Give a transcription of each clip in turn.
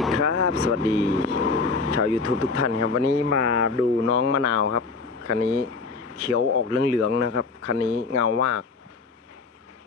ดีครับ สวัสดี ชาว YouTube ทุกท่านครับ วันนี้มาดูน้องมะนาวครับ คันนี้เขียวออกเหลืองๆนะครับ คันนี้เงามาก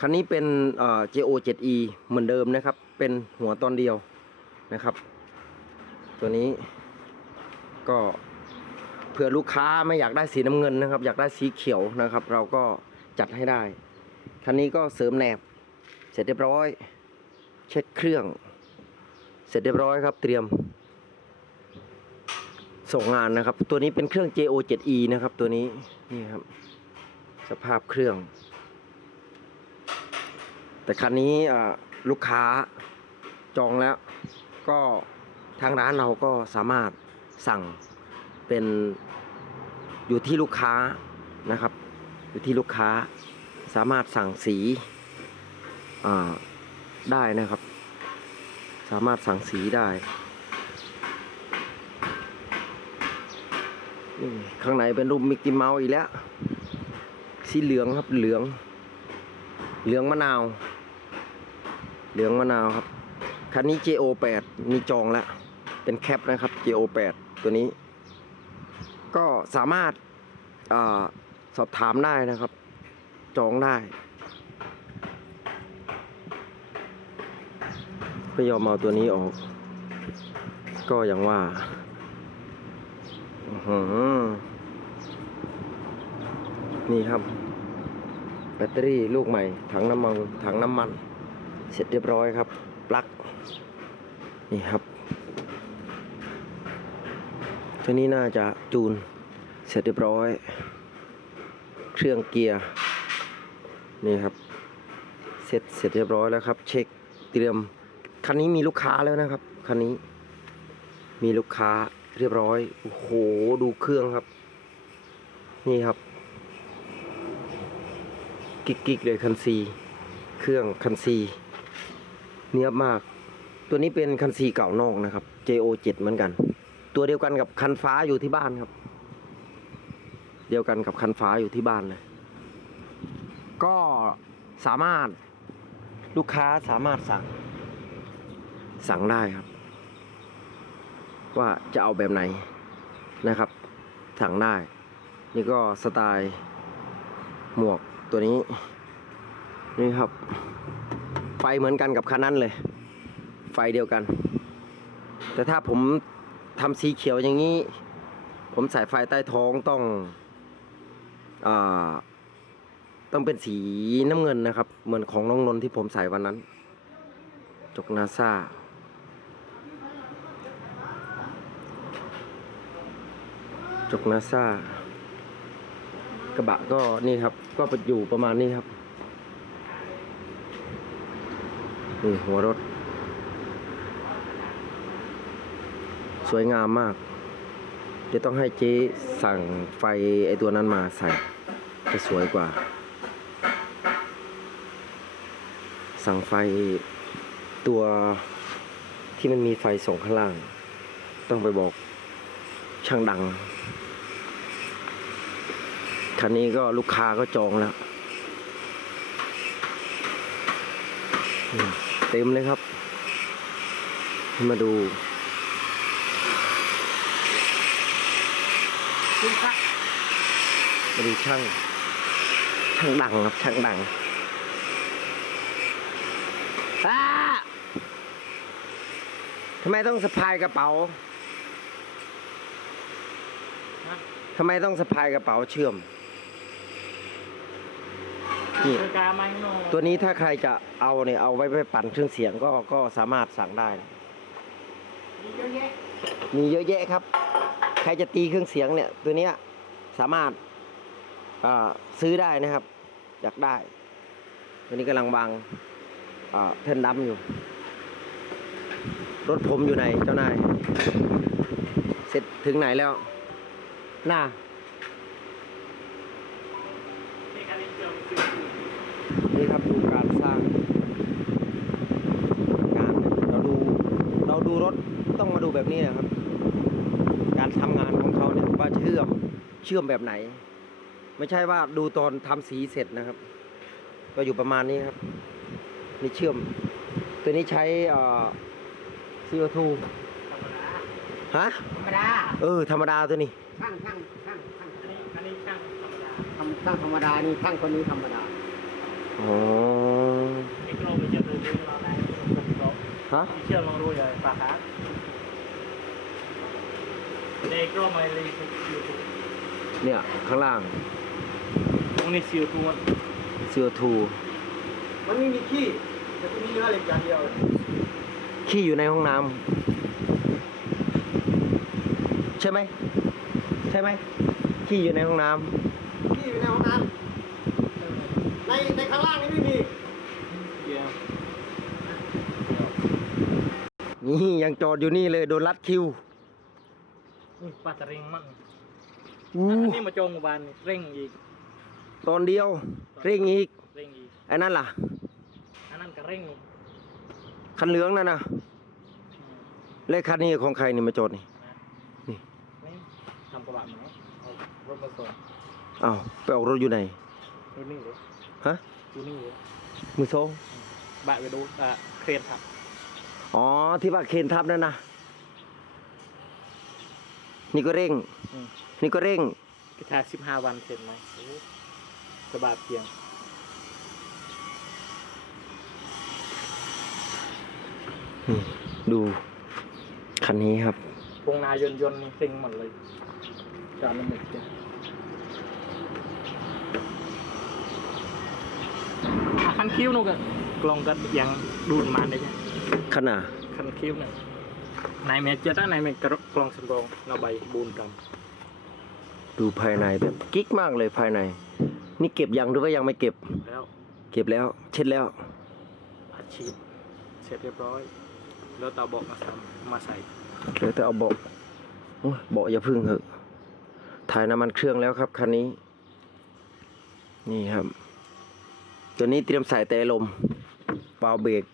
คันนี้เป็นเอ่อ JO 7E เหมือนเดิมนะครับ เป็นหัวตอนเดียวนะครับ ตัวนี้ก็เผื่อลูกค้าไม่อยากได้สีน้ำเงินนะครับ อยากได้สีเขียวนะครับ เราก็จัดให้ได้ คันนี้ก็เสริมแหนบ เสร็จเรียบร้อย เช็ดเครื่อง เสร็จเรียบร้อยครับ เตรียม ส่งงานนะครับ ตัวนี้เป็นเครื่อง JO 7E นะครับ ตัวนี้นี่ครับ สภาพเครื่อง แต่คันนี้ลูกค้าจองแล้ว ก็ทางร้านเราก็สามารถสั่งเป็นอยู่ที่ลูกค้านะครับ อยู่ที่ลูกค้าสามารถสั่งสีได้นะครับ สามารถสั่งสีได้ข้างในเป็นรูปมิกกี้เมาส์อีกแล้ว สีเหลืองครับเหลือง เหลืองมะนาว เหลืองมะนาวครับ คันนี้ JO 8 มีจองแล้ว เป็นแคปนะครับ JO 8 ตัวนี้ ก็สามารถอาสอบถามได้นะครับ จองได้ ไม่ยอมเอาตัวนี้ออก ก็อย่างว่าอือนี่ครับ แบตเตอรี่ลูกใหม่ ถังน้ำมันถังน้ำมัน เสร็จเรียบร้อยครับ ปลั๊กนี่ครับตัวนี้น่าจะจูน เสร็จเรียบร้อย เครื่องเกียร์นี่ครับ เสร็จเสร็จเรียบร้อยแล้วครับ เช็คเตรียม คันนี้มีลูกค้าแล้วนะครับ คันนี้ มีลูกค้าเรียบร้อย โอ้โห ดูเครื่องครับ นี่ครับ กิ๊กๆเลยคันซี เครื่องคันซี เนียบมาก ตัวนี้เป็นคันซีเก่านอกนะครับ JO 7 เหมือนกัน ตัวเดียวกันกับคันฟ้าอยู่ที่บ้านครับ เดียวกันกับคันฟ้าอยู่ที่บ้านเลย ก็สามารถลูกค้าสามารถสั่ง สั่งได้ครับ ว่าจะเอาแบบไหนนะครับ สั่งได้ นี่ก็สไตล์หมวกตัวนี้ นี่ครับ ไฟเหมือนกันกับคันนั้นเลย ไฟเดียวกัน แต่ถ้าผมทำสีเขียวอย่างนี้ ผมใส่ไฟใต้ท้องต้องอต้องเป็นสีน้ำเงินนะครับ เหมือนของน้องนนที่ผมใส่วันนั้น จกนาซา จกนาซากระบะก็นี่ครับ ก็อยู่ประมาณนี้ครับนี่หัวรถ สวยงามมาก จะต้องให้เจ๊สั่งไฟไอตัวนั้นมาใส่ จะสวยกว่า สั่งไฟตัวที่มันมีไฟส่งข้างล่าง ต้องไปบอก ช่างดังคันนี้ก็ลูกค้าก็จองแล้ว เต็มเลยครับ มาดูมาดูช่าง ช่างดังครับ ช่างดังอ้าทำไมต้องสะพายกระเป๋า ทำไมต้องสะพายกระเป๋าเชื่อม นี่ กาม้โนตัวนี้ถ้าใครจะเอาเนี่ยเอาไว้ไปปั่นเครื่องเสียงก็ก็สามารถสั่งได้ มีเยอะแยะมีเยอะแยะครับ ใครจะตีเครื่องเสียงเนี่ย ตัวเนี้ยสามารถอ่าซื้อได้นะครับ อยากได้ ตัวนี้กำลังวางอ่าเทนดัมอยู่ รถผมอยู่ไหนเจ้านาย เสร็จถึงไหนแล้ว น้าในการเรียนเกี่ยวกับนี่ครับดูการสร้างงานเราดูเราดูรถต้องมาดูแบบนี้นะครับ การทำงานของเขาเนี่ยว่าเชื่อมเชื่อมแบบไหน ไม่ใช่ว่าดูตอนทำสีเสร็จนะครับ ก็อยู่ประมาณนี้ครับนี่เชื่อม ตัวนี้ใช้เอ่อ CO2 ธรรมดาฮะธรรมดา เออ ธรรมดาตัวนี้ ช่างช่างช่างช่างอันนี้อันนี้ช่างธรรมดาทำช่างธรรมดานี่ช่างคนนี้ธรรมดาอ๋อไอ้กล้องมันจะดูดูเราได้เป็นกล้องฮะเชื่อลองรู้เลยปาครับในกล้องมันเลยซิวทูเนี่ยข้างล่างตรงนี้ซิวทู CO2 มันไม่มีขี้แต่ก็มีเนื้อเหล็กอย่างเดียวขี้อยู่ในห้องน้ำใช่ไหม ใช่ไหมขี้อยู่ในห้องน้ขี้อยู่ในห้องน้ำในในข้างล่างนี่ไม่มีเดียวำนี่ยังจอดอยู่นี่เลยโดนรัดคิวอุ้ยปลาตะเริงมั่งอู้อันนี้มาจองบานเร่งอีก ตอนเดียว เร่งอีกเร่งอีก ไอ้นั่นล่ะ อันนั้นก็เร่งอีกคันเหลืองนั่นนะอืม เลขคันนี้ของใครนี่มาจอดนี่นะนี่นี่ ทำกระบะมาเนาะเอารถมาส่งอ้าวไปออกรถอยู่ไหนดูนี่เลยฮะดูนี่เลยมือโซงบะไปดูอ่าเครนครับอ๋อ ที่ว่าเคนทับนั่นนะนี่ก็เร่ง อืมนี่ก็เร่งกีตาร์สิบห้าวันเสร็จไหมโอ้กระบะเพียงนี่ดูคันนี้ครับ พวงนายนต์ยนต์นี่เร่งหมดเลย จานละหมึกเดียวอะคันคิ้วนู่นก็กลองก็ยังดูดมาได้ใช่ขนาดคันคิ้วนั่นนายแม่เจ้าไหนายแม่กระกลองสำรองนาใบบูนดดูภายในแบบกิ๊กมากเลยภายใน นี่เก็บยังหรือว่ายังไม่เก็บำแล้วเก็บแล้ว เช็ดแล้วอัดฉีดเสร็จเรียบร้อย แล้วเตาบอกมาทำมาใส่เหลือแต่เอาเบาะโอ้ยเบาะอย่าพึ่งเหอะ ถ่ายน้ำมันเครื่องแล้วครับคันนี้ นี่ครับ ตัวนี้เตรียมใส่แต่ลมเป่าเบรก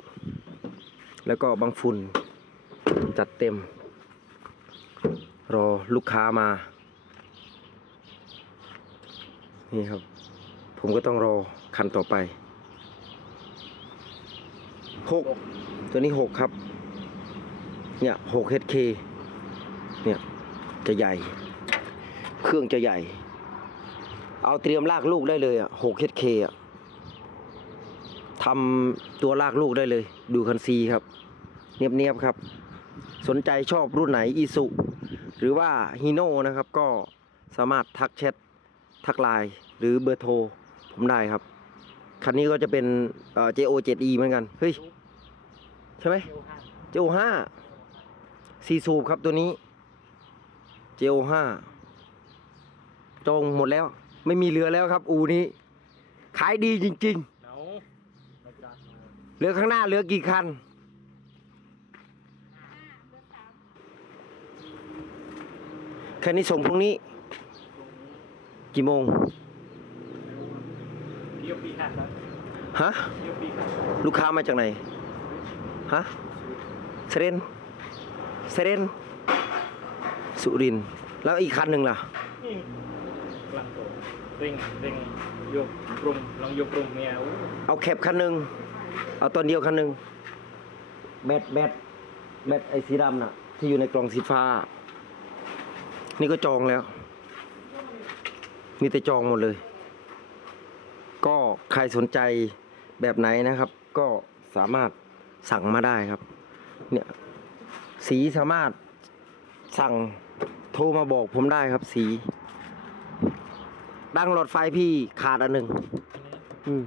แล้วก็บังฝุ่นจัดเต็ม รอลูกค้ามา นี่ครับ ผมก็ต้องรอคันต่อไปหกตัวนี้หกครับ เนี่ยหก HK เนี่ย จะใหญ่ เครื่องจะใหญ่ เอาเตรียมลากลูกได้เลยอะหก HK อะทำตัวลากลูกได้เลย ดูคันซีครับ เนียบๆครับ สนใจชอบรุ่นไหนอีสุหรือว่าฮีโน่นะครับก็สามารถทักแชททักไลน์หรือเบอร์โทรผมได้ครับ คันนี้ก็จะเป็นเอ่อ JO 7E เหมือนกัน เฮ้ย ใช่ไหมเที่ยวห้าง JO 5ซีซูบครับตัวนี้ JO 5 จองหมดแล้ว ไม่มีเหลือแล้วครับ อูนี้ ขายดีจริงเนาไม่กล้ามาๆเหลือข้างหน้าเหลือกี่คันคันนี้ส่งพรุ่งนี้ กี่โมงเที่ยวปีขาดแล้วฮะเที่ยวปีขาดลูกค้ามาจากไหนฮะเซเรนเซเรนสุรินทร์แล้วอีกคันหนึ่งล่ะ นี่กลางโตเร่งเร่งโยกปรุงลองโยกปรุงเมียอู้เอาแคปคันหนึ่งเอาตัวเดียวคันหนึ่งแบตแบตแบตไอสีดำน่ะ ที่อยู่ในกล่องสีฟ้า นี่ก็จองแล้วมีแต่จองหมดเลย ก็ใครสนใจแบบไหนนะครับ ก็สามารถสั่งมาได้ครับ เนี่ยสีสามารถสั่งโทรมาบอกผมได้ครับสี ดังหลอดไฟพี่ขาดอันหนึ่งอันนี้อืม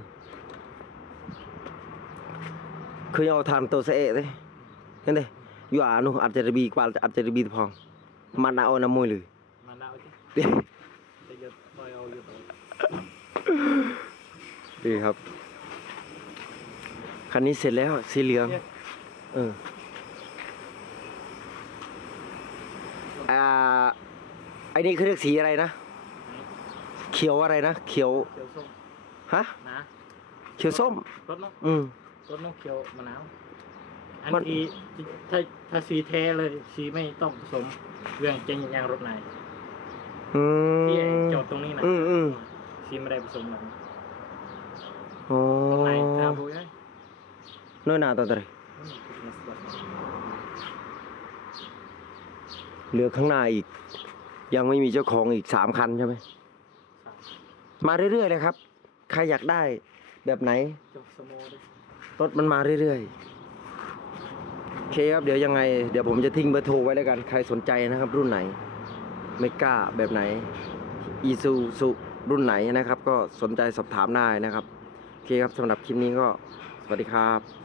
คือเอาทานตัวเสะเลยเห็นไหมอยู่อ่านุอาจจะบีกว่าอาจจะบีพองมันเอาน้ำมวยเลยมาดาวที่ดีจะยดคอยเอาอยู่ตรงดีครับ คันนี้เสร็จแล้วสีเหลือง เอออ่าไอ้นี่เขาเรียกสีอะไรนะเขียวอะไรนะเขียวเขียวส้มฮะนะเขียวส้มรถเนาะอืมรถนกเขียวมะนาวอันมันที่ถ้าถ้าสีแท้เลยสีไม่ต้องผสมเรื่องเจงยางรถไหนอืมที่ไอ้จอดตรงนี้นะอืมอืมสีไม่ได้ผสมหรอกโอ้รถไหนถ้ารู้ได้น้อยหนาตัวตะไรอืมเหลือข้างหน้าอีก ยังไม่มีเจ้าของอีกสามคันใช่ไหมสาม มาเรื่อยๆเลยครับ ใครอยากได้แบบไหน จบสโมด้วยรถมันมาเรื่อยๆโอเคครับเดี๋ยวยังไง เดี๋ยวผมจะทิ้งเบอร์โทรไว้แล้วกัน ใครสนใจนะครับ รุ่นไหน ไม่กล้าแบบไหน อีซูซุรุ่นไหนนะครับ ก็สนใจสอบถามได้นะครับโอเคครับสำหรับคลิปนี้ก็สวัสดีครับ